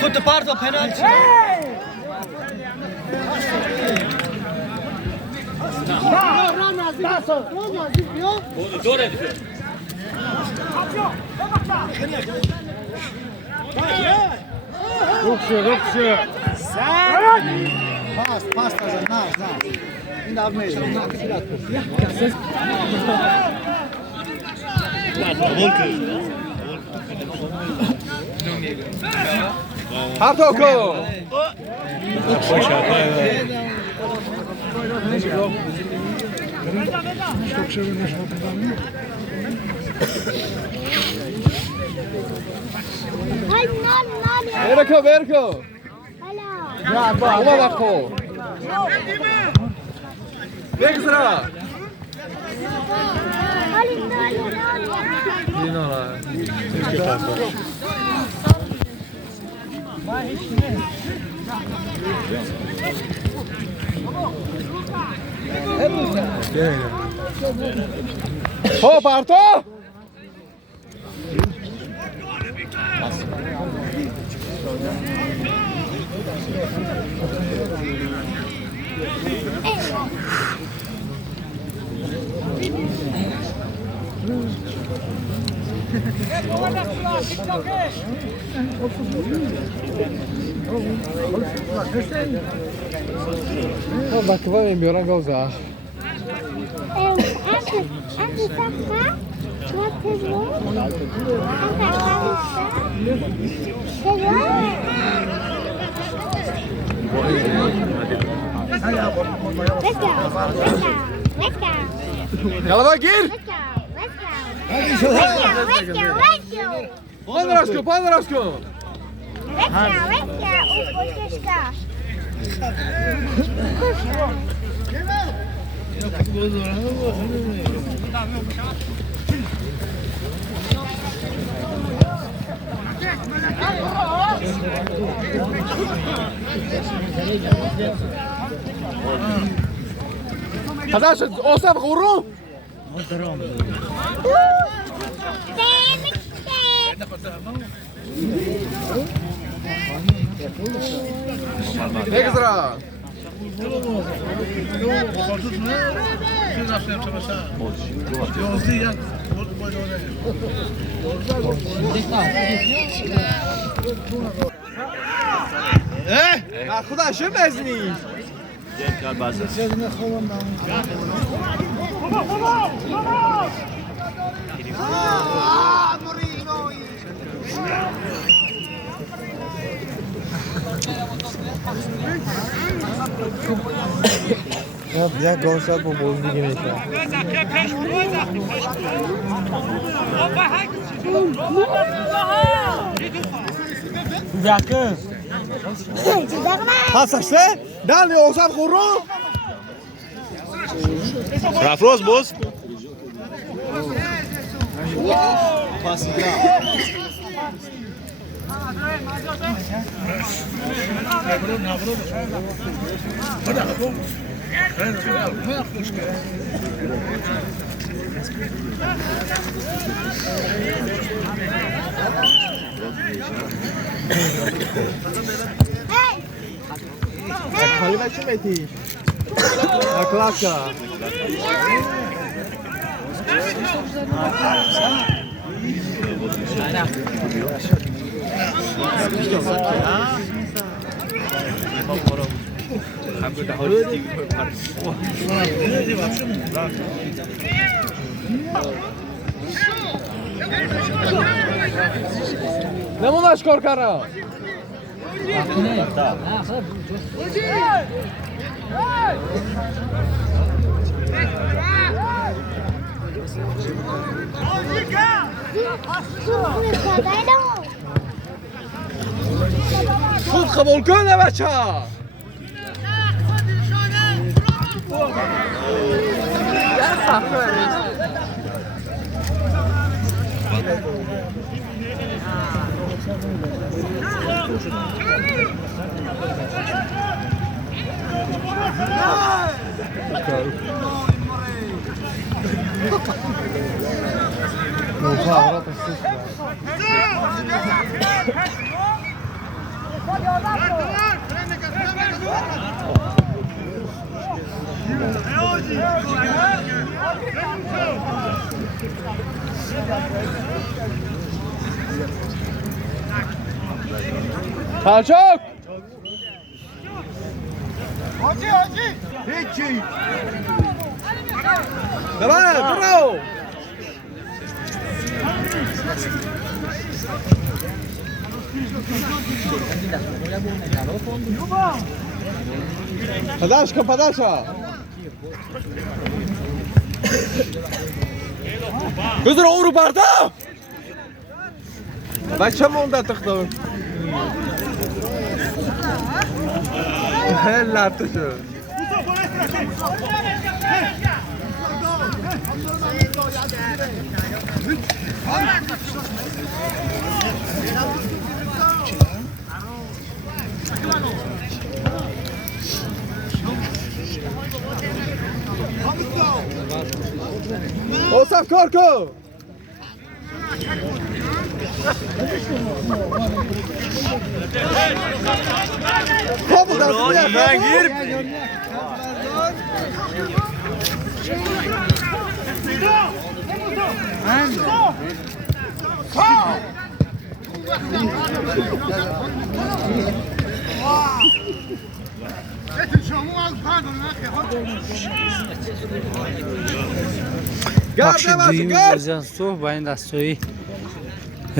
Goed paard op penalty. Rupsje. Pas, naast. In de afmeting. Hartoko. Verko. Ja, kom maar voor. Extra. Hop, Arto! No, ma chyba nie biorę go za. Yalla bak gir. Pan Rasko. Hadash, Osam Guru. Extra. خدا شو مزنی Ya gol bu bozdu yine şu an. Yakın. Hasaşlı? Dali Osam Kuru. Rafroz boz. Pas. खाली बच्चे में थी क्लास का نمونش کار کردم خوب قبول کنه بچه ها Selçuk! هیچی ببره برو! پدرش کن پدرشا گذر اون رو برده بچه مونده تختون لطه شد اوصف کار کن خب من گیر بخش دویمی بازی از تو با این دستایی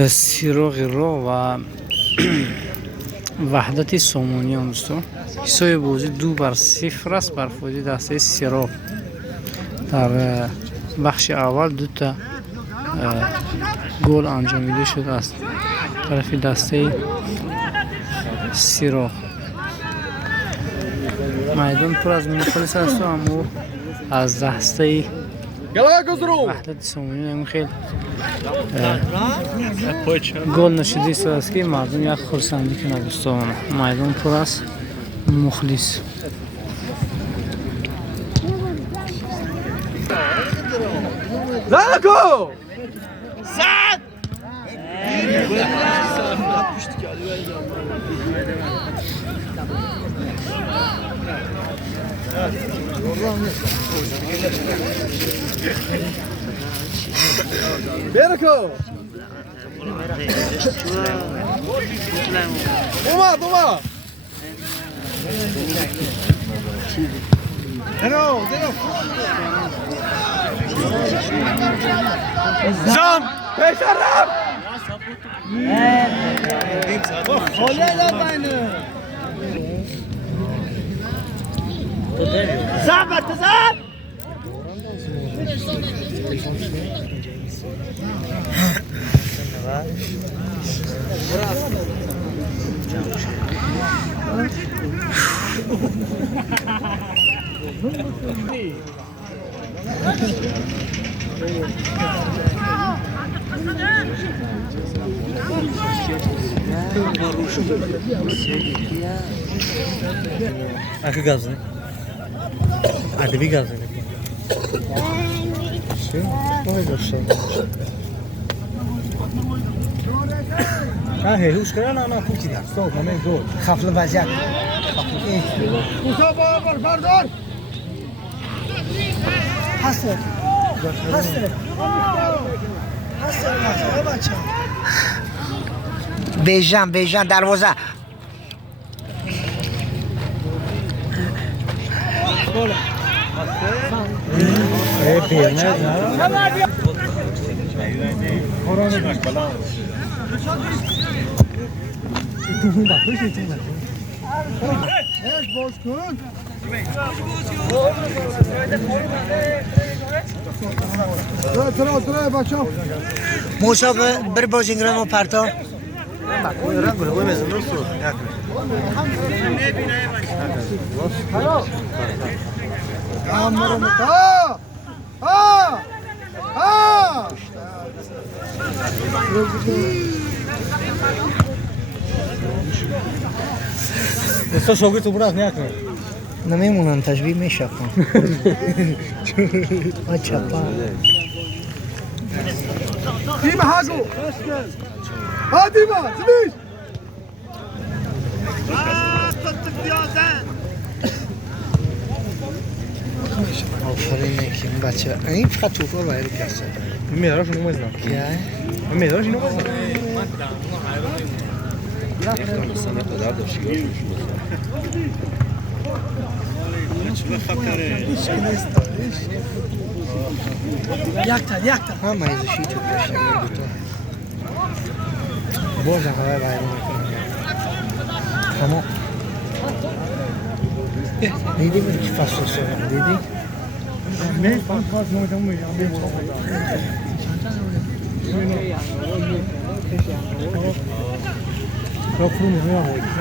سیروغ رو و وحدت سومونی هم دوستو حسای بازی 2-0 است بر فوزی دسته سیروغ. در بخش اول 2 گل انجامیده شده است طرف دسته سیروغ. میدان پر از مخلص است و اما از دسته وحدت سومونی هم خیلی گل نشده است که مردم یک خرسندی کنه دوستان. میدان پر از مخلص. زنکو سعد برکو اومد زم پیشتر رفت زم بتزم Akı gazını. Hadi bir gazını. هیروش کرد نه پوچی دار صبح من دور خفل وجد موسا بار بردار حسن بچه بیژن دروازه موسا بر بازینگران و پرتا Esto şoku tu bırak ne yapıyor? نمیمونن تشبیه میشه کن و چپا دیما هاگو ها دیما زدیش آفرین نکیم بچه این فقط توفا باید کسه این مهراش اینو مزنم یه این مهراش اینو مزنم هم ایزشی تو بشه دوتا باز همه باید میکنم اما دیدی من که فصل سرم دیدی؟ نه فاز نمیدونم میگم رفرو میگم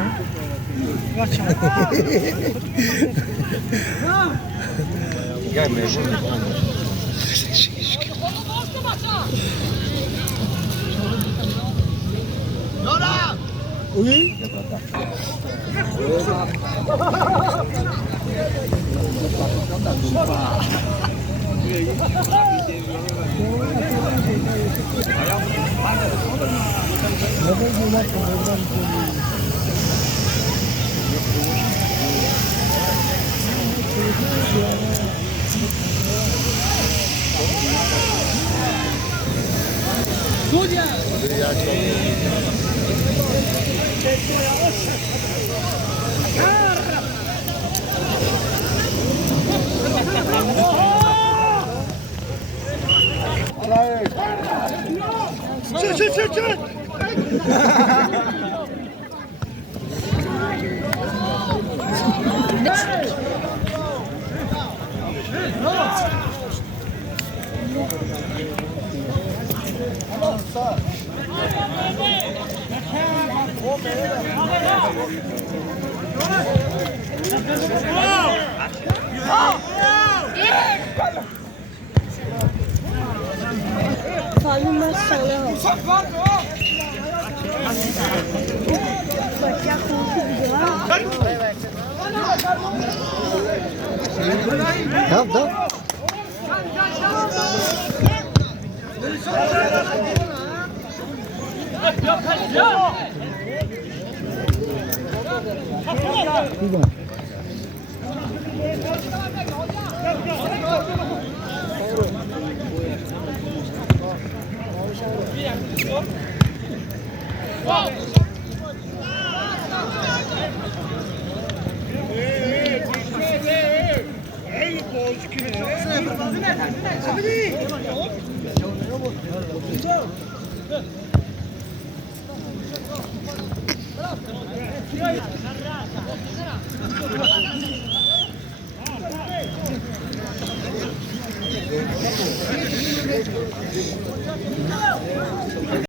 Help, help.